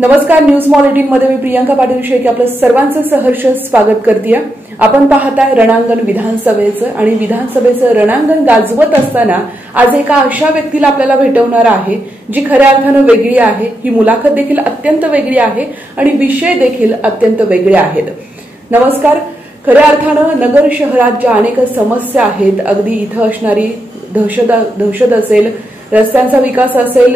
नमस्कार, news mall 18 मध्ये मी प्रियंका पाटील शेख आपलं सर्वांचं सहर्ष स्वागत करते। आपण पाहताय रणांगण विधानसभेचं आणि विधानसभेचं रणांगण गाजवत असताना आज एका अशा व्यक्तीला आपल्याला भेटवणार आहे जी खऱ्या अर्थानं वेगळी आहे। ही मुलाखत देखील अत्यंत वेगळी आहे आणि विषय देखील अत्यंत वेगळे आहेत। नमस्कार। खऱ्या अर्थानं नगर शहरात ज्या अनेक समस्या आहेत, अगदी इथं असणारी दहशत असेल, रस्त्यांचा विकास असेल,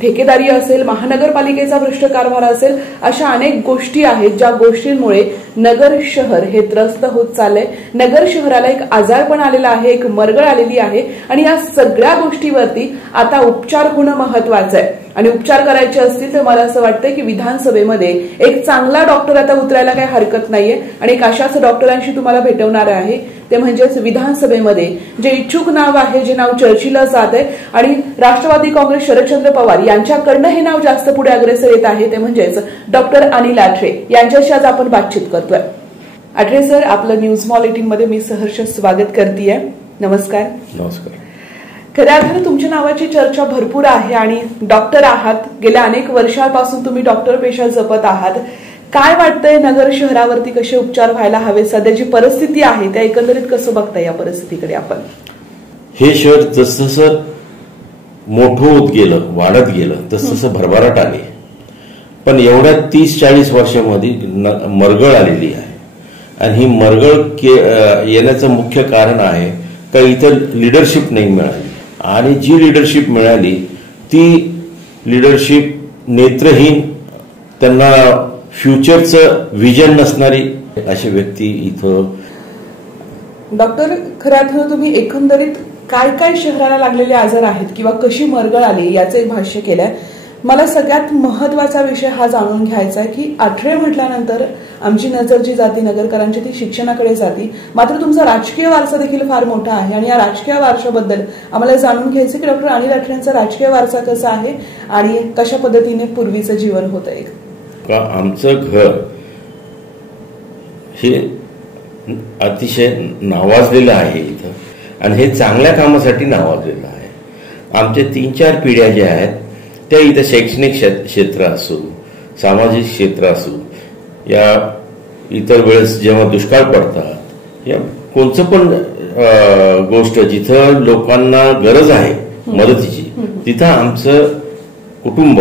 ठेकेदारी असेल, महानगरपालिकेचा भ्रष्ट कारभार असेल, अशा अनेक गोष्टी आहेत ज्या गोष्टींमुळे नगर शहर हे त्रस्त होत चाललंय। नगर शहराला एक आजारपण आलेला आहे, एक मरगळ आलेली आहे आणि या सगळ्या गोष्टीवरती आता उपचार होणं महत्वाचं आहे। आणि उपचार करायचे असतील तर मला असं वाटतं की विधानसभेमध्ये एक चांगला डॉक्टर आता उतरायला काही हरकत नाहीये आणि एक अशाच डॉक्टरांशी तुम्हाला भेटवणार आहे। ते म्हणजेच विधानसभेमध्ये जे इच्छुक नाव आहे, जे नाव चर्चेला जात आहे आणि राष्ट्रवादी काँग्रेस शरदचंद्र पवार यांच्याकडनं हे नाव जास्त पुढे अग्रेसर येत आहे, ते म्हणजेच डॉक्टर अनिल आठरे यांच्याशी आज आपण बातचीत करतोय। आठरे सर, आपलं न्यूज मॉल 18 मध्ये मी सहर्ष स्वागत करतेय। नमस्कार। नमस्कार। खऱ्या अर्थानं तुमच्या नावाची चर्चा भरपूर आहे आणि डॉक्टर आहात, गेल्या अनेक वर्षांपासून तुम्ही डॉक्टर पेशा जपत आहात। काय वाटतंय, नगर शहरावरती कसे उपचार व्हायला हवे, सध्याची परिस्थिती आहे त्या एकंदरीत कसं बघताय या परिस्थितीकडे आपण? हे शहर जसं मोठं होत गेलं, वाढत गेलं, तसं भरभराट आली, पण एवढ्या 30-40 वर्षांमध्ये मरगळ आलेली आहे। आणि ही मरगळ येण्याचं मुख्य कारण आहे का इथं लिडरशिप नाही मिळाली आणि जी लिडरशिप मिळाली ती लिडरशिप नेत्रहीन, त्यांना फ्युचरचं विजन नसणारी अशी व्यक्ती इथं। डॉक्टर, खऱ्या अर्थानं तुम्ही एकंदरीत काय काय शहराला लागलेले आजार आहेत किंवा कशी मरगळ आली याचं एक भाष्य केलंय। मला सगळ्यात महत्वाचा विषय हा जाणून घ्यायचा आहे की आठरे म्हटल्यानंतर आमची नजर जी जाती नगरकरांची ती शिक्षणाकडे जाती, मात्र तुमचा राजकीय वारसा देखील फार मोठा आहे आणि या राजकीय वारशाबद्दल आम्हाला जाणून घ्यायचं की डॉक्टर अनिल आठरेंचा राजकीय वारसा कसा आहे आणि कशा पद्धतीने पूर्वीचं जीवन होतंय। का आमचं घर हे अतिशय नावाजलेलं आहे इथं आणि हे चांगल्या कामासाठी नावाजलेलं आहे। आमचे 3-4 पिढ्या ज्या आहेत त्या इथं शैक्षणिक क्षेत्र असो, सामाजिक क्षेत्र असो, या इतर वेळेस जेव्हा दुष्काळ पडतात या कोणचं पण गोष्ट जिथं लोकांना गरज आहे मदतीची, तिथं आमचं कुटुंब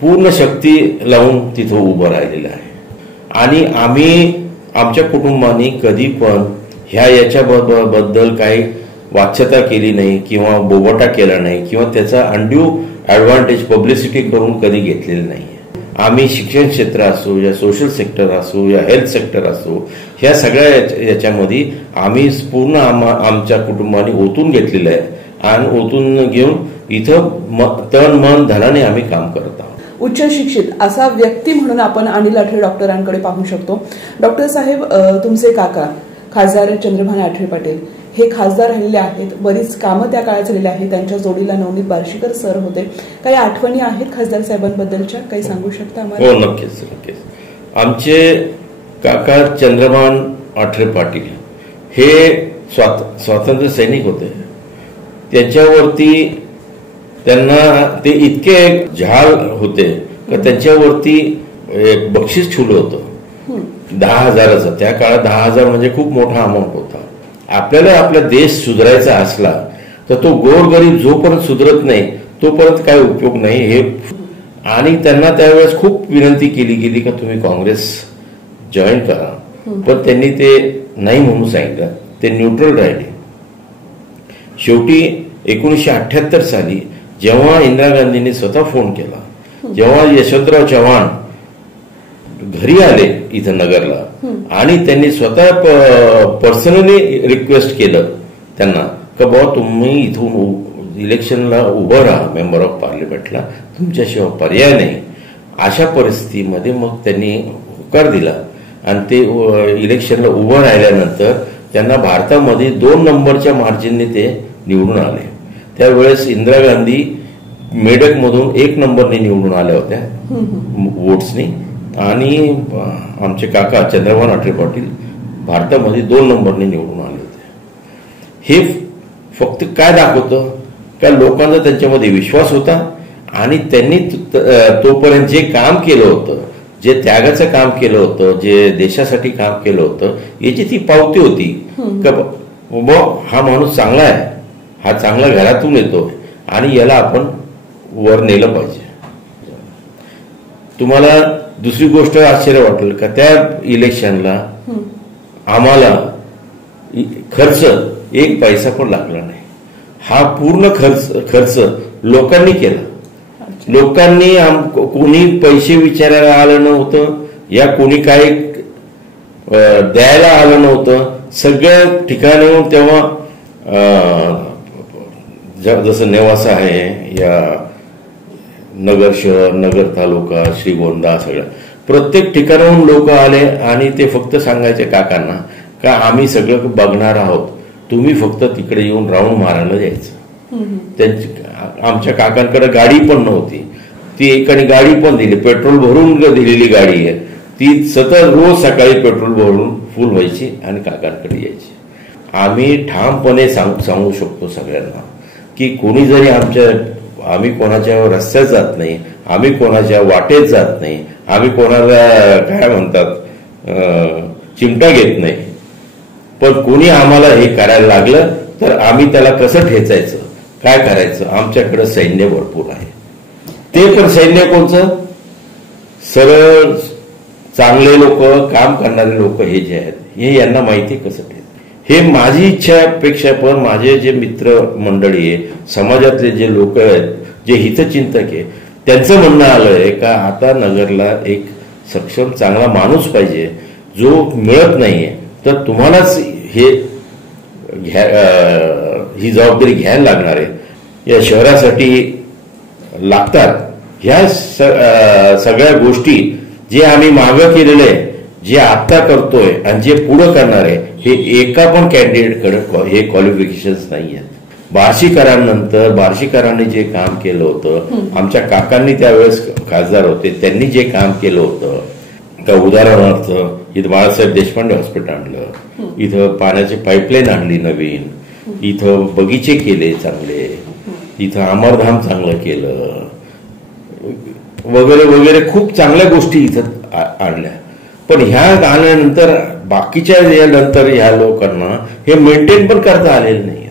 पूर्ण शक्ती लावून तिथं उभं राहिलेलं आहे। आणि आम्ही आमच्या कुटुंबाने कधी पण याच्याबद्दल काही वाच्यता केली नाही किंवा बोबाटा केला नाही किंवा त्याचा अनड्यू ऍडव्हान्टेज पब्लिसिटी करून कधी घेतलेली नाही। आम्ही शिक्षण क्षेत्र असो या सोशल सेक्टर असो या हेल्थ सेक्टर असो, ह्या सगळ्या याच्यामध्ये आम्ही पूर्ण आमच्या कुटुंबाने ओतून घेतलेलं आहे आणि ओतून घेऊन इथं तन मन धनाने आम्ही काम करत आहोत। उच्च शिक्षित असा व्यक्ती म्हणून आपण अनिल आठरे डॉक्टरांकडे पाहू शकतो। डॉक्टर साहेब, तुमचे काका खासदार चंद्रभान आठरे पाटील हे खासदार राहिलेले आहेत, बरीच कामं त्या काळात झालेली आहेत, त्यांच्या जोडीला नवनीत बार्शीकर सर होते। काही आठवणी आहेत खासदार साहेबांबद्दलच्या, काही सांगू शकता आम्हाला? हो, नक्कीच नक्कीच। आमचे काका चंद्रभान आठरे पाटील हे स्वातंत्र्य सैनिक होते। त्यांच्यावरती त्यांना ते इतके झाल होते की त्यांच्यावरती एक बक्षीस ठेवलं होतं 10,000चं। त्या काळात 10,000 म्हणजे खूप मोठा अमाऊंट होता। आपल्याला आपला देश सुधारायचा असला तर तो गोरगरीब जोपर्यंत सुधरत नाही तोपर्यंत काय उपयोग नाही हे। आणि त्यांना त्यावेळेस खूप विनंती केली गेली का तुम्ही काँग्रेस जॉईन करा, पण त्यांनी ते नाही म्हणून सांगितलं, ते न्यूट्रल राहिले। शेवटी 1978 साली जेव्हा इंदिरा गांधींनी स्वतः फोन केला, जेव्हा यशवंतराव चव्हाण घरी आले इथं नगरला आणि त्यांनी स्वतः पर्सनली रिक्वेस्ट केलं त्यांना की बाबा तुम्ही इथून इलेक्शनला उभं राहा मेंबर ऑफ पार्लिमेंटला, तुमच्याशिवाय पर्याय नाही। अशा परिस्थितीमध्ये मग त्यांनी होकार दिला आणि ते इलेक्शनला उभं राहिल्यानंतर त्यांना भारतामध्ये 2 नंबरच्या मार्जिनने ते निवडून आले। त्यावेळेस इंदिरा गांधी मेडकमधून 1 नंबरने निवडून आल्या होत्या वोट्सनी आणि आमचे काका चंद्रभान आठरे पाटील भारतामध्ये 2 नंबरने निवडून आले होते। हे फक्त काय दाखवतं का लोकांचा त्यांच्यामध्ये विश्वास होता आणि त्यांनी तोपर्यंत जे काम केलं होतं, जे त्यागाचं काम केलं होतं, जे देशासाठी काम केलं होतं, याची ती पावती होती का हा माणूस चांगला आहे, हा चांगला घरातून येतो आणि याला आपण वर नेलं पाहिजे. तुम्हाला दुसरी गोष्ट आश्चर्य वाटेल का, त्या इलेक्शनला आम्हाला खर्च एक पैसा पण लागला नाही. हा पूर्ण खर्च लोकांनी केला. लोकांनी कोणी पैसे विचारायला आलं नव्हतं, या कोणी काही द्यायला आलं नव्हतं. सगळ्या ठिकाणी तेव्हा जसं नेवासा आहे, या नगर शहर, नगर तालुका, श्रीगोंदा, सगळं प्रत्येक ठिकाणाहून लोक आले आणि ते फक्त सांगायचे काकांना का आम्ही सगळं बघणार आहोत, तुम्ही फक्त तिकडे येऊन राऊंड मारायला जायचं. त्यांची आमच्या काकांकडे गाडी पण नव्हती, ती एकाने गाडी पण दिली, पेट्रोल भरून दिलेली गाडी आहे ती, सतत रोज सकाळी पेट्रोल भरून फुल व्हायची आणि काकांकडे यायची. आम्ही ठामपणे सांगू शकतो सगळ्यांना की कोणी जरी आम्ही कोणाच्या रस्त्यात जात नाही, आम्ही कोणाच्या वाटेत जात नाही, आम्ही कोणाला काय म्हणतात चिमटा घेत नाही, पण कोणी आम्हाला हे करायला लागलं तर आम्ही त्याला कसं ठेचायचं, काय करायचं, आमच्याकडे सैन्य भरपूर आहे. ते पण सैन्य कोणचं, सरळ चांगले लोक, काम करणारे लोक हे जे आहेत, हे यांना माहिती कसं ठेच. हे माझी इच्छापेक्षा पण माझे जे मित्र मंडळी आहे, समाजातले जे लोक आहेत, जे हितचिंतक आहे, त्यांचं म्हणणं आलंय का आता नगरला एक सक्षम चांगला माणूस पाहिजे, जो मिळत नाहीये, तर तुम्हालाच ही जबाबदारी घ्यायला लागणार आहे. या शहरासाठी लागतात ह्या सगळ्या गोष्टी जे आम्ही मागं केलेले आहे, जे आता करतोय आणि जे पुढं करणार आहे, हे एका पण कॅन्डिडेटकडे हे क्वालिफिकेशन्स नाही आहेत. बार्शीकरांनी जे काम केलं होतं, आमच्या काकांनी त्यावेळेस खासदार होते, त्यांनी जे काम केलं होतं, त्या उदाहरणार्थ इथं बाळासाहेब देशपांडे हॉस्पिटल आणलं, इथं पाण्याची पाईपलाईन आणली नवीन, इथं बगीचे केले चांगले, इथं अमरधाम चांगलं केलं, वगैरे वगैरे खूप चांगल्या गोष्टी इथं आणल्या. पण ह्या आल्यानंतर बाकीच्या नंतर ह्या लोकांना हे मेंटेन पण करता आलेलं नाही.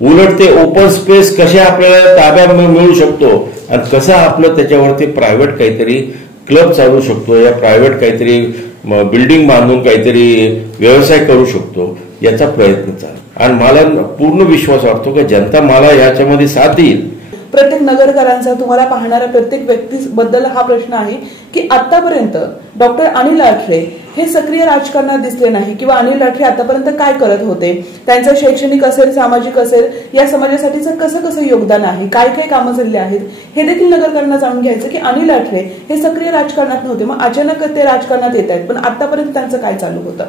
उलट ते ओपन स्पेस कसे आपल्याला ताब्यात मिळू शकतो आणि कसं आपलं त्याच्यावरती प्रायव्हेट काहीतरी क्लब चालू शकतो, या प्रायव्हेट काहीतरी बिल्डिंग बांधून काहीतरी व्यवसाय करू शकतो, याचा प्रयत्न चालू. आणि मला पूर्ण विश्वास वाटतो की जनता मला याच्यामध्ये साथ देईल. प्रत्येक नगरकरांचा, तुम्हाला पाहणाऱ्या प्रत्येक व्यक्तीबद्दल हा प्रश्न आहे की आतापर्यंत डॉक्टर अनिल लाठरे हे सक्रिय राजकारणात दिसले नाही, किंवा अनिल लाठरे आतापर्यंत काय करत होते, त्यांचं शैक्षणिक असेल, सामाजिक असेल, या समाजासाठीचं कसं कसं योगदान आहे, काय काय कामं झाली आहेत, हे देखील नगरकरांना जाणून घ्यायचं की अनिल लाठरे हे सक्रिय राजकारणात नव्हते, मग अचानक ते राजकारणात येत आहेत, पण आतापर्यंत त्यांचं काय चालू होतं.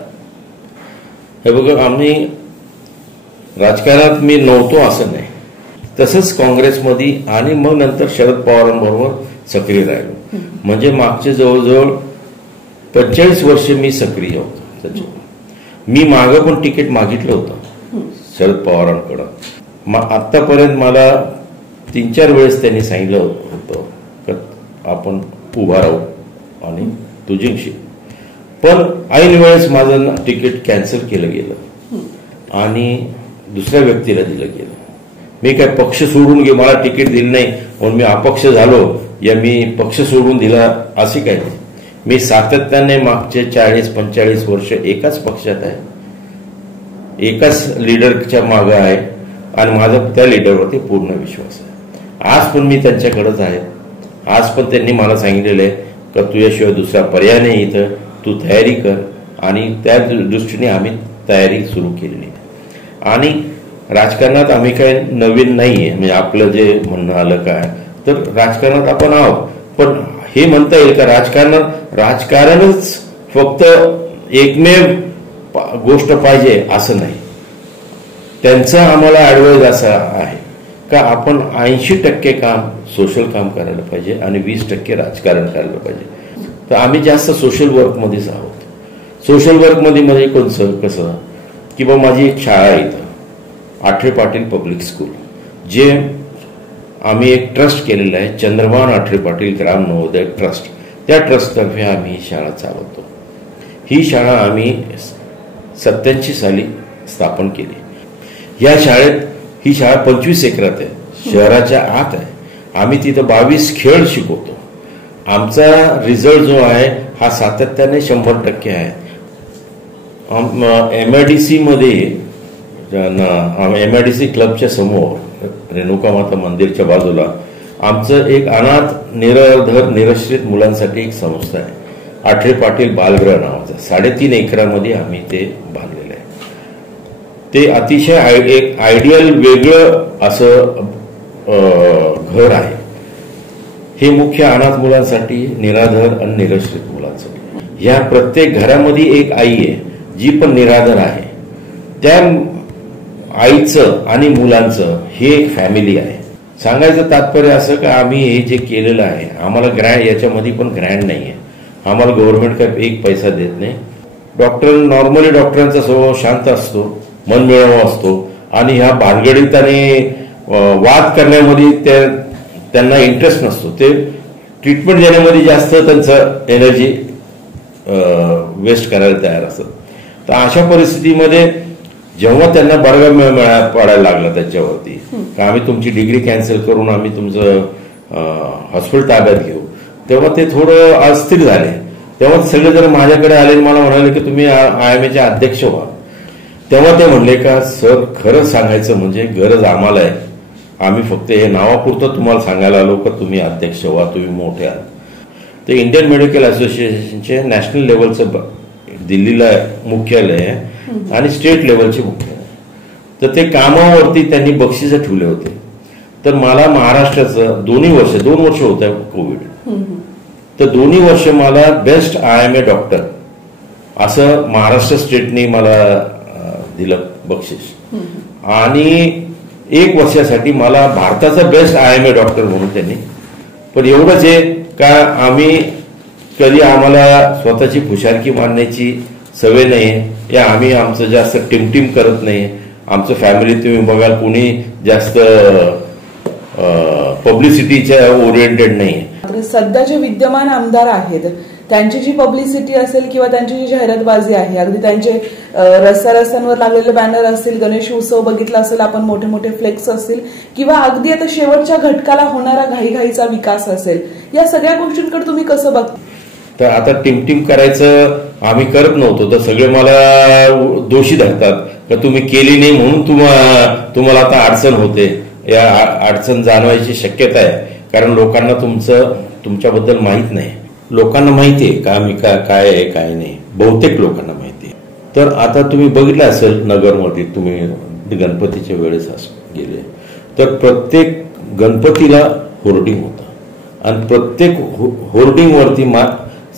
हे बघा, आम्ही राजकारणात मी नव्हतो असं नाही, तसंच काँग्रेसमध्ये आणि मग नंतर शरद पवारांबरोबर सक्रिय राहिलो. म्हणजे मागचे जवळजवळ 45 वर्ष मी सक्रिय होतो. त्याच्यावर मी मागं पण तिकीट मागितलं होतं शरद पवारांकडं. आतापर्यंत मला 3-4 वेळेस त्यांनी सांगितलं होतं की आपण उभा राहू आणि तू जिंकशील, पण ऐन वेळेस माझं तिकीट कॅन्सल केलं गेलं आणि दुसऱ्या व्यक्तीला दिलं गेलं. मी काय पक्ष सोडून मला तिकीट दिलं नाही म्हणून मी अपक्ष झालो या मी पक्ष सोडून दिला असे काय नाही. मी सातत्याने मागचे 40-45 वर्ष एकाच पक्षात आहे, एकाच लीडरच्या मागे आहे आणि माझा त्या लीडरवरती पूर्ण विश्वास आहे. आज पण मी त्यांच्याकडेच आहे. आज पण त्यांनी मला सांगितलेलं आहे की तुझ्याशिवाय दुसरा पर्याय नाही, इथं तू तयारी कर, आणि त्या दृष्टीने आम्ही तयारी सुरू केलेली आहे. आणि राजकारणात आम्ही काही नवीन नाहीये, म्हणजे आपलं जे म्हणणं आलं काय तर राजकारणात आपण आहोत, पण हे म्हणता येईल का राजकारणच फक्त एकमेव गोष्ट पाहिजे असं नाही. त्यांचं आम्हाला ऍडवाइस असा आहे का आपण 80% काम सोशल काम करायला पाहिजे आणि 20% राजकारण करायला पाहिजे. तर आम्ही जास्त सोशल वर्कमध्येच आहोत. सोशल वर्कमध्ये म्हणजे कोणचं कसं की बा माझी एक शाळा इथं आठरे पाटील पब्लिक स्कूल, जे आम्ही एक ट्रस्ट केलेला आहे, चंद्रभान आठरे पाटील ग्राम नवोदय ट्रस्ट. त्या ट्रस्टतर्फे आम्ही ही शाळा चालवतो. ही शाळा आम्ही 87 साली स्थापन केली. या शाळेत ही शाळा 25 एकरात आहे, शहराच्या आत आहे. आम्ही तिथं 22 खेळ शिकवतो. आमचा रिझल्ट जो आहे हा सातत्याने 100% आहे. MIDC मध्ये MIDC क्लबच्या समोर रेणुका माता मंदिरच्या बाजूला आमचं एक अनाथ निराधार निराश्रित मुलांसाठी एक संस्था आहे, आठरे पाटील बालगृह नावाचं. 3.5 एकरामध्ये आम्ही ते बांधलेलं आहे. ते अतिशय एक आयडियल वेगळं असं घर आहे. हे मुख्य अनाथ मुलांसाठी, निराधार आणि निराश्रित मुलांसाठी. या प्रत्येक घरामध्ये एक आई आहे जी पण निराधार आहे. त्या आईचं आणि मुलांचं हे एक फॅमिली आहे. सांगायचं तात्पर्य असं का आम्ही हे जे केलेलं आहे, आम्हाला ग्रँड, याच्यामध्ये पण ग्रँड नाही आहे. आम्हाला गव्हर्नमेंट काय एक पैसा देत नाही. नॉर्मली डॉक्टरांचा स्वभाव शांत असतो, मनमिळावा असतो आणि ह्या भानगडीत आणि वाद करण्यामध्ये त्यांना इंटरेस्ट नसतो. ते ट्रीटमेंट देण्यामध्ये जास्त त्यांचं एनर्जी वेस्ट करायला तयार असतं. तर अशा परिस्थितीमध्ये जेव्हा त्यांना बडगा पडायला लागला त्याच्यावरती का आम्ही तुमची डिग्री कॅन्सल करून आम्ही तुमचं हॉस्पिटल ताब्यात घेऊ, तेव्हा ते थोडं अस्थिर झाले. तेव्हा सगळे जण माझ्याकडे आले, मला म्हणाले की तुम्ही IMA चे अध्यक्ष व्हा. तेव्हा ते म्हणले का सर, खरं सांगायचं म्हणजे गरज आम्हाला आहे. आम्ही फक्त हे नावापुरतं तुम्हाला सांगायला आलो का तुम्ही अध्यक्ष व्हा, तुम्ही मोठे आहात. ते इंडियन मेडिकल असोसिएशनचे नॅशनल लेवलचं दिल्लीला मुख्यालय आहे आणि स्टेट लेवलचे मुख्यालय. तर ते कामावरती त्यांनी बक्षिसं ठेवले होते. तर मला महाराष्ट्राचं 2 वर्ष होतं कोविड, तर 2 वर्ष मला बेस्ट IMA डॉक्टर असं महाराष्ट्र स्टेटने मला दिलं बक्षीस. आणि 1 वर्षासाठी मला भारताचा बेस्ट IMA डॉक्टर म्हणून त्यांनी. पण एवढंच आहे का आम्ही कधी आम्हाला स्वतःची खुशालकी मानण्याची सवय नाही. या आम्ही आमचं जास्त टिमटिम करत नाही. आमचं फॅमिली तुम्ही बघाल कोणी जास्त पब्लिसिटीच्या ओरिएंटेड नाही. सध्या जे विद्यमान आमदार आहेत त्यांची जी पब्लिसिटी असेल किंवा त्यांची जी जाहिरातबाजी आहे, अगदी त्यांचे रस्त्यांवर लागलेले बॅनर असतील, गणेश उत्सव बघितला असेल आपण, मोठे मोठे फ्लेक्स असतील, किंवा अगदी आता शेवटच्या घटकाला होणारा घाईघाईचा विकास असेल, या सगळ्या गोष्टींकडे तुम्ही कसं बघता? तर आता टिमटिम करायचं आम्ही करत नव्हतो, तर सगळे मला दोषी धरतात का तुम्ही केली नाही म्हणून तुम्हाला आता अडचण होते. या अडचण जाणवायची शक्यता आहे, कारण लोकांना तुमच्याबद्दल माहीत नाही. लोकांना माहिती आहे का आम्ही काय आहे काय नाही, बहुतेक लोकांना माहिती आहे. तर आता तुम्ही बघितलं असेल नगरमध्ये, तुम्ही गणपतीच्या वेळेस गेले तर प्रत्येक गणपतीला होर्डिंग होतं आणि प्रत्येक होर्डिंगवरती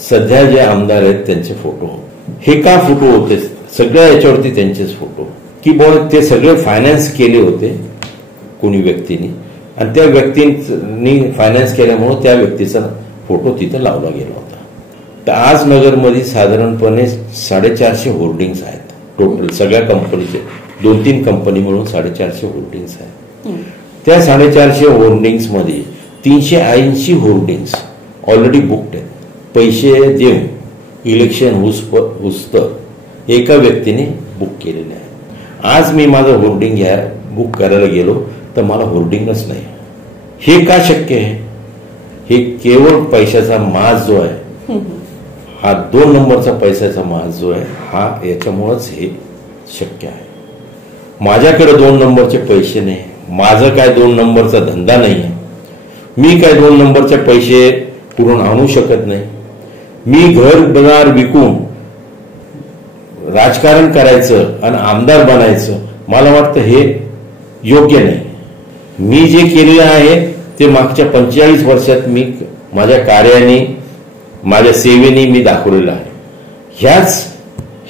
सध्या जे आमदार आहेत त्यांचे फोटो. हे का फोटो होते? सगळ्या याच्यावरती त्यांचेच फोटो, की बुवा ते सगळे फायनान्स केले होते कोणी व्यक्तीने आणि त्या व्यक्तींनी फायनान्स केल्यामुळे त्या व्यक्तीचा फोटो तिथं लावला गेला होता. तर आज नगरमध्ये साधारणपणे 450 होर्डिंग्स आहेत टोटल, सगळ्या कंपनीचे 2-3 कंपनी मिळून 450 होर्डिंग्स आहेत. त्या 450 होर्डिंग्स मध्ये 380 होर्डिंग्स ऑलरेडी बुकड आहेत. पैसे देऊन इलेक्शन हुसतर एका व्यक्तीने बुक केलेले आहे. आज मी माझं होर्डिंग बुक करायला गेलो तर मला होर्डिंगच नाही. हे का शक्य आहे? हे केवळ पैशाचा माज जो आहे, हा 2 नंबरचा पैशाचा माज जो आहे, हा याच्यामुळेच हे शक्य आहे. माझ्याकडे 2 नंबरचे पैसे नाही, माझं काय 2 नंबरचा धंदा नाही आहे. मी काय 2 नंबरचे पैसे पुरून आणू शकत नाही. मी घर विकून राजकारण करायचं आणि आमदार बनायचं, मला वाटतं हे योग्य नाही. मी जे केलेलं आहे ते मागच्या 45 वर्षात मी माझ्या कार्याने, माझ्या सेवेने मी दाखवलेलं आहे.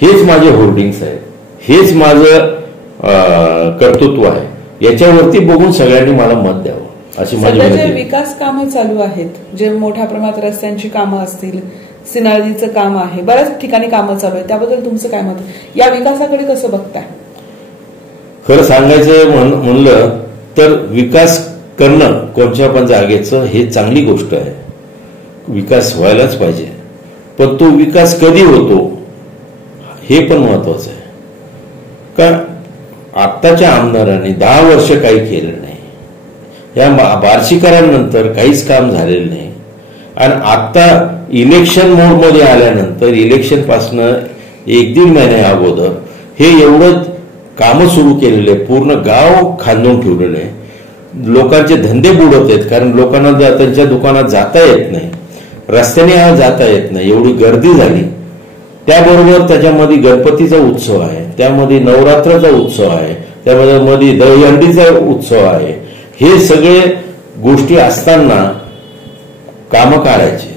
हेच माझे होर्डिंग्स आहेत, हेच माझं कर्तृत्व आहे. याच्यावरती बघून सगळ्यांनी मला मत द्यावं अशी माझी विनंती आहे. विकास कामे चालू आहेत, जे मोठ्या प्रमाणात रस्त्यांची कामं असतील, सिनारीचं काम आहे, बऱ्याच ठिकाणी कामं चालू आहेत, त्याबद्दल तुमचं काय मत? या विकासाकडे कसं बघताय? खरं सांगायचं म्हणलं तर विकास करणं कोणत्या पण जागेचं हे चांगली गोष्ट आहे, विकास व्हायलाच पाहिजे. पण तो विकास कधी होतो हे पण महत्वाचं आहे. का आत्ताच्या आमदारांनी 10 वर्ष काही केलं नाही, या बार्शीकरांनंतर काहीच काम झालेलं नाही. आणि आता इलेक्शन मोडमध्ये आल्यानंतर इलेक्शन पासनं 1-1.5 महिने अगोदर हे एवढं कामं सुरू केलेले, पूर्ण गाव खांदून ठेवलेलं आहे. लोकांचे धंदे बुडत आहेत, कारण लोकांना त्यांच्या दुकानात जाता येत नाही, रस्त्याने जाता येत नाही, एवढी गर्दी झाली. त्याबरोबर त्याच्यामध्ये गणपतीचा उत्सव आहे, त्यामध्ये नवरात्राचा उत्सव आहे, त्यामध्ये दहीहंडीचा उत्सव आहे. हे सगळे गोष्टी असताना कामं काढायचे.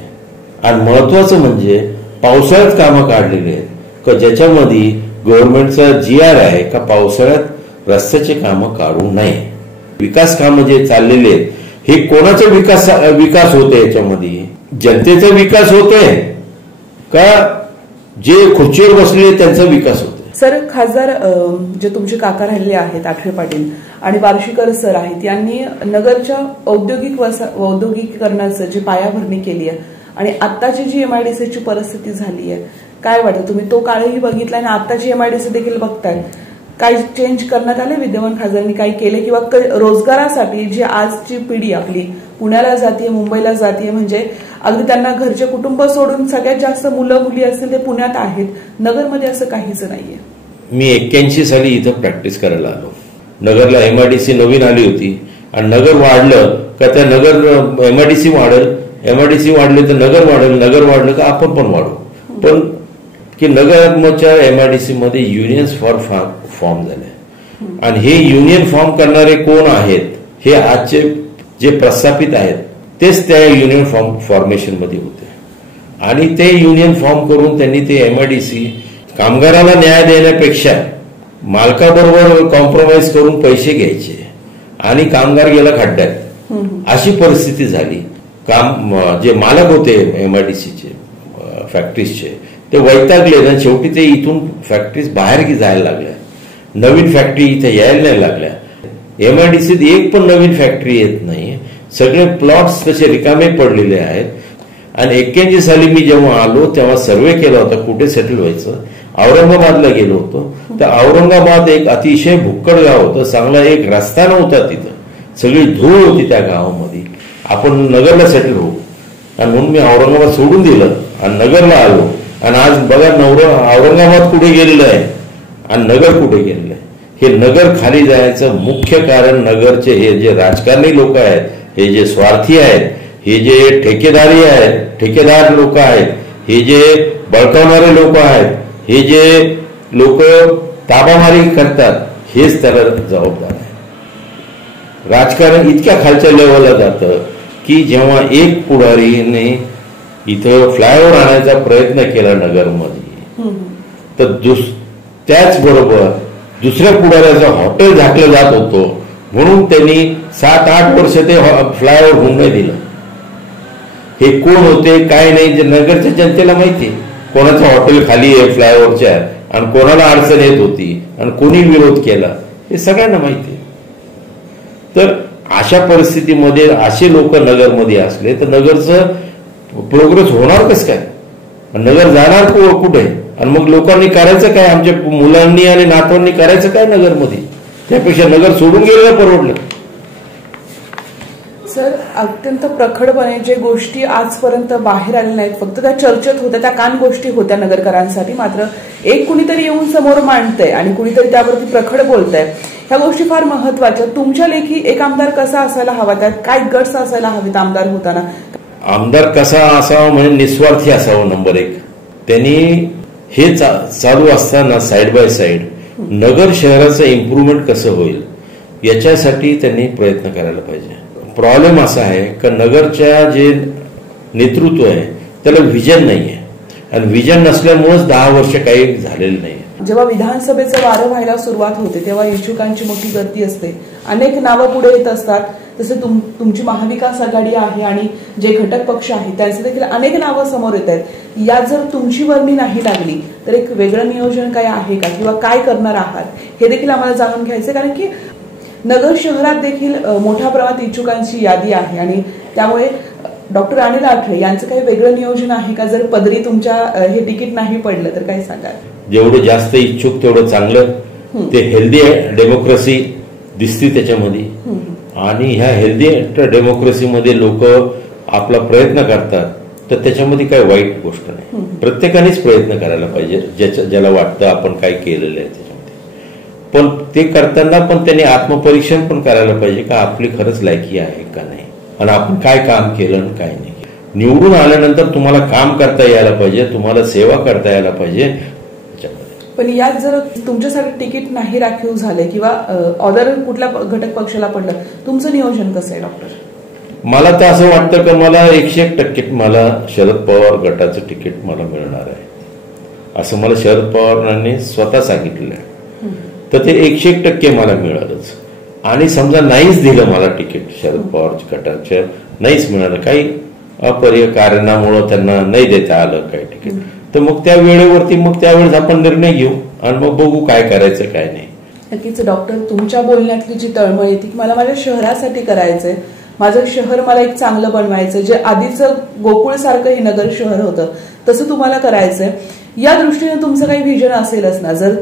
आणि महत्वाचं म्हणजे पावसाळ्यात कामं काढलेली आहेत का ज्याच्यामध्ये गव्हर्नमेंटचा GR आहे का पावसाळ्यात रस्त्याचे कामं काढू नये. विकास कामं जे चाललेले आहेत हे कोणाचा विकास होते, याच्यामध्ये जनतेचा विकास होते का जे खुर्चीवर बसले त्यांचा विकास होतो. सर, खासदार जे तुमचे काका राहिलेले आहेत आठरे पाटील आणि बार्शीकर सर आहेत, यांनी नगरच्या औद्योगिकीकरणाचं जी पायाभरणी केली आहे आणि आत्ताची जी MIDCची परिस्थिती झाली आहे, काय वाटतं? तुम्ही तो काळही बघितला आणि आत्ताची MIDC देखील बघताय, काय चेंज करण्यात आले? विद्यमान खासदारांनी काही केले किंवा रोजगारासाठी जी आजची पिढी आपली पुण्याला जाते, मुंबईला जाते, म्हणजे अगदी त्यांना घरचे कुटुंब सोडून सगळ्यात जास्त मुलं मुली असतील ते पुण्यात आहेत, नगरमध्ये असं काहीच नाहीये. मी 81 साली इथं प्रॅक्टिस करायला आलो. नगरला MIDC नवीन आली होती आणि नगर वाढलं का त्या नगर MIDC वाढेल, MIDC वाढले तर नगर वाढेल, नगर वाढलं का आपण पण वाढू. पण की नगरच्या MIDC मध्ये युनियन्स फॉर्म झाले आणि हे युनियन फॉर्म करणारे कोण आहेत, हे आजचे जे प्रस्थापित आहेत तेच त्या युनियन फॉर्मेशन मध्ये होते. आणि ते युनियन फॉर्म करून त्यांनी ते MIDC कामगाराला न्याय देण्यापेक्षा मालकाबरोबर कॉम्प्रोमाइज करून पैसे घ्यायचे आणि कामगार गेला खड्ड्यात, अशी परिस्थिती झाली. जे मालक होते MIDCचे फॅक्टरीजचे ते वैतागले ना, शेवटी ते इथून फॅक्टरीज बाहेर जायला लागल्या, नवीन फॅक्टरी इथे यायला नाही लागल्या. MIDCत एक पण नवीन फॅक्टरी येत नाही, सगळे प्लॉट्स तसे रिकामे पडलेले आहेत. आणि 81 साली मी जेव्हा आलो तेव्हा सर्वे केला होता कुठे सेटल व्हायचं. औरंगाबादला गेलो होतो, तर औरंगाबाद एक अतिशय भुक्कड गाव होतं, चांगला एक रस्ता नव्हता तिथं, सगळी धूळ होती त्या गावामध्ये. आपण नगरला सेटल होऊ आणि म्हणून मी औरंगाबाद सोडून दिलं आणि नगरला आलो. आणि आज बघा औरंगाबाद कुठे गेलेलं आहे आणि नगर कुठे गेलेलं आहे. हे नगर खाली जायचं मुख्य कारण नगरचे हे जे राजकारणी लोक आहेत, हे जे स्वार्थी आहेत, हे जे ठेकेदार लोक आहेत, हे जे बळकावणारे लोक आहेत, हे जे लोक ताबामारी करतात, हेच त्याला जबाबदार आहे. राजकारण इतक्या खालच्या लेवलला जातं की जेव्हा एक पुढारीने इथं फ्लायओव्हर आणायचा प्रयत्न केला नगरमध्ये, तर त्याचबरोबर दुसऱ्या पुढाऱ्याचं हॉटेल झाकलं जात होतं, म्हणून त्यांनी 7-8 वर्ष ते फ्लायओव्हर होऊन नाही दिलं. हे कोण होते काय नाही, नगरच्या जनतेला माहिती कोणाचं हॉटेल खाली आहे फ्लायओव्हरच्या आणि कोणाला अडचण येत होती आणि कोणी विरोध केला, हे सगळ्यांना माहिती. तर अशा परिस्थितीमध्ये असे लोक नगरमध्ये असले तर नगरचं प्रोग्रेस होणार कसं काय, नगर जाणार कुठे, आणि मग लोकांनी करायचं काय, आमच्या मुलांनी आणि नातवांनी करायचं काय नगरमध्ये, त्यापेक्षा नगर सोडून गेलेलं परवडलं. सर, अत्यंत प्रखडपणे जे गोष्टी आजपर्यंत बाहेर आलेल्या नाहीत, फक्त त्या चर्चेत होत्या, त्या कान गोष्टी होत्या नगरकरांसाठी, मात्र एक कुणीतरी येऊन समोर मांडतंय आणि कुणीतरी त्यावरती प्रखड बोलतंय, ह्या गोष्टी फार महत्वाच्या. तुमच्या लेखी एक आमदार कसा असायला हवा, त्यात काय गट्स असायला हवेत आमदार होताना? आमदार कसा असावा म्हणजे निस्वार्थी असावं. नंबर 1, त्यांनी हे चालू असताना साइड बाय साइड नगर शहराचं इम्प्रूव्हमेंट कसं होईल याच्यासाठी त्यांनी प्रयत्न करायला पाहिजे. प्रॉब्लेम असा आहे की नगरच्या जे नेतृत्व आहे त्याला व्हिजन नाही आहे आणि व्हिजन नसल्यामुळेच 10 वर्ष काही झालेलं नाही. जेव्हा विधानसभेचं वारं व्हायला सुरुवात होते तेव्हा इच्छुकांची मोठी गर्दी असते, अनेक नावं पुढे येत असतात. तसे तुमची महाविकास आघाडी आहे आणि जे घटक पक्ष आहेत त्यांचे देखील अनेक नावं समोर येत आहेत. यात जर तुमची वर्णी नाही लागली तर एक वेगळं नियोजन काय आहे का किंवा काय करणार आहात हे देखील आम्हाला जाणून घ्यायचं, कारण की नगर शहरात देखील मोठ्या प्रमाणात इच्छुकांची यादी आहे आणि त्यामुळे डॉक्टर अनिल आठरे यांचं काही वेगळं नियोजन आहे का? जर पदरी तुमच्या हे तिकीट नाही पडलं तर काय सांगाल? जेवढे जास्त इच्छुक तेवढं चांगलं. ते हेल्दी डेमोक्रेसी दिसते त्याच्यामध्ये आणि ह्या हेल्दी डेमोक्रेसीमध्ये लोक आपला प्रयत्न करतात तर त्याच्यामध्ये काही वाईट गोष्ट नाही. प्रत्येकानेच प्रयत्न करायला पाहिजे ज्याला वाटतं आपण काय केलेलं आहे त्याच्यामध्ये. पण ते करताना पण त्यांनी आत्मपरीक्षण पण करायला पाहिजे का आपली खरंच लायकी आहे का नाही आणि आपण काय काम केलं आणि काय नाही. निवडून आल्यानंतर तुम्हाला काम करता यायला पाहिजे, तुम्हाला सेवा करता यायला पाहिजे. पण यात जर तुमच्यासाठी तिकीट नाही राखीव झाले किंवा अदर कुठल्या घटक पक्षाला पडलं, तुमचं नियोजन कसं आहे डॉक्टर? मला तर असं वाटतं की मला 101% मला शरद पवार गटाचं तिकीट मला मिळणार आहे असं मला शरद पवारांनी स्वतः सांगितलेलं आहे. तर ते 101% मला मिळालंच. आणि समजा नाहीच दिलं मला तिकीट शरद पवार गटाच्या, नाहीच मिळालं, काही अपरिय कारणामुळं त्यांना नाही देता आलं काही तिकीट, तर मग त्या वेळेवरती मग त्यावेळेस आपण निर्णय घेऊ आणि मग बघू काय करायचं काय नाही. नक्कीच डॉक्टर, तुमच्या बोलण्यातली जी तळमळ येते की मला माझ्या शहरासाठी करायचंय, माझं शहर मला एक चांगलं बनवायचं, जे आधीचं गोकुळ सारखं हे नगर शहर होतं तसं तुम्हाला करायचंय. या दृष्टीने तुमचं काही व्हिजन असेलच ना? जर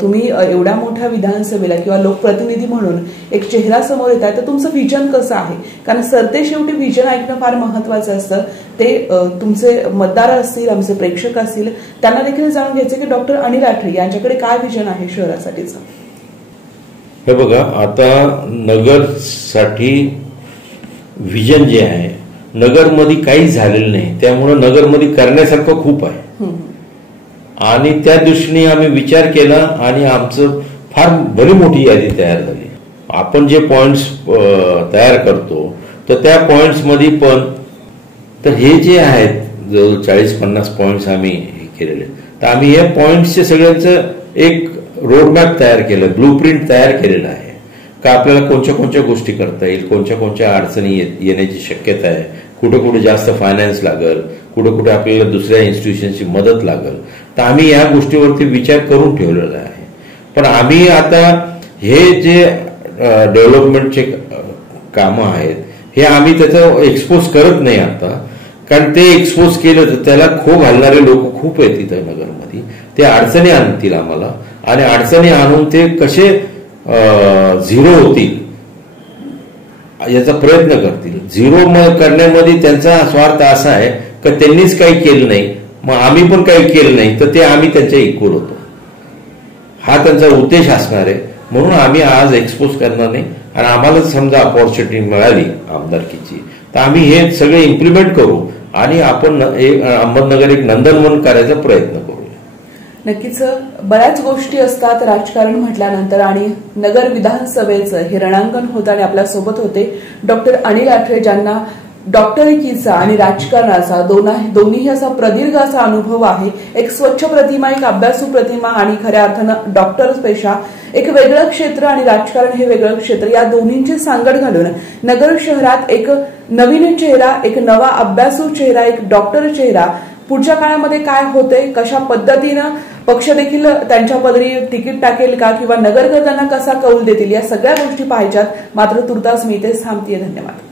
तुम्ही एवढ्या मोठ्या विधानसभेला किंवा लोकप्रतिनिधी म्हणून एक चेहरा समोर येत आहे तर तुमचं व्हिजन कसं आहे? कारण सरते शेवटी व्हिजन ऐकणं फार महत्वाचं असतं. ते तुमचे मतदार असतील, आमचे प्रेक्षक असतील, त्यांना देखील जाणून घ्यायचं की डॉक्टर अनिल आठरे यांच्याकडे काय व्हिजन आहे शहरासाठीचं. हे बघा, आता नगरसाठी व्हिजन जे आहे, नगरमध्ये काहीच झालेलं नाही, त्यामुळे नगरमध्ये करण्यासारखं खूप आहे आणि त्या दृष्टीने आम्ही विचार केला आणि आमचं फार बरी मोठी यादी तयार झाली. आपण जे पॉइंट्स तयार करतो तर त्या पॉइंट्स मध्ये पण तर हे जे आहेत जवळ 40-50 पॉइंट्स आम्ही हे केलेले, तर आम्ही या पॉइंट्सचे सगळ्यांचं एक रोडमॅप तयार केलं, ब्लूप्रिंट तयार केलेलं आहे का आपल्याला कोणत्या कोणत्या गोष्टी करता येईल, कोणत्या कोणत्या अडचणी येण्याची शक्यता आहे, कुठे कुठे जास्त फायनान्स लागल, कुठे कुठे आपल्याला दुसऱ्या इन्स्टिट्यूशनची मदत लागल. तर आम्ही या गोष्टीवरती विचार करून ठेवलेला आहे. पण आम्ही आता हे जे डेव्हलपमेंटचे कामं आहेत हे आम्ही त्याचं एक्सपोज करत नाही आता, कारण ते एक्सपोज केलं तर त्याला खो घालणारे लोक खूप आहेत इथं नगरमध्ये. ते अडचणी आणतील आम्हाला आणि अडचणी आणून ते कसे झिरो होतील याचा प्रयत्न करतील. झिरो करण्यामध्ये त्यांचा स्वार्थ असा आहे की त्यांनीच काही केलं नाही, मग आम्ही पण काही केलं नाही, तर ते आम्ही त्यांच्या इक्वल होतो, हा त्यांचा उद्देश असणार आहे. म्हणून आम्ही आज एक्सपोज करणार नाही आणि आम्हाला समजा अपॉर्च्युनिटी मिळाली आमदारकीची तर आम्ही हे सगळे इम्प्लिमेंट करू आणि आपण अहमदनगर एक नंदनवन करायचा प्रयत्न करू. नक्कीच बऱ्याच गोष्टी असतात राजकारण म्हटल्यानंतर आणि नगर विधानसभेचं हे रणांगण होतं आणि आपल्यासोबत होते डॉक्टर अनिल आठरे, ज्यांना डॉक्टरकीचा आणि राजकारणाचा दोन्ही असा प्रदीर्घ असा अनुभव आहे. एक स्वच्छ प्रतिमा, एक अभ्यासू प्रतिमा आणि खऱ्या अर्थानं डॉक्टर पेशा एक वेगळं क्षेत्र आणि राजकारण हे वेगळं क्षेत्र, या दोन्हींची सांगड घालून नगर शहरात एक नवीन चेहरा, एक नवा अभ्यासू चेहरा, एक डॉक्टर चेहरा पुढच्या काळामध्ये काय होते, कशा पद्धतीनं पक्ष देखील त्यांच्या पदरी तिकीट टाकेल का किंवा नगरकर त्यांना कसा कौल देतील, या सगळ्या गोष्टी पाहायच्यात. मात्र तुर्तास मी इथेच थांबतेय. धन्यवाद.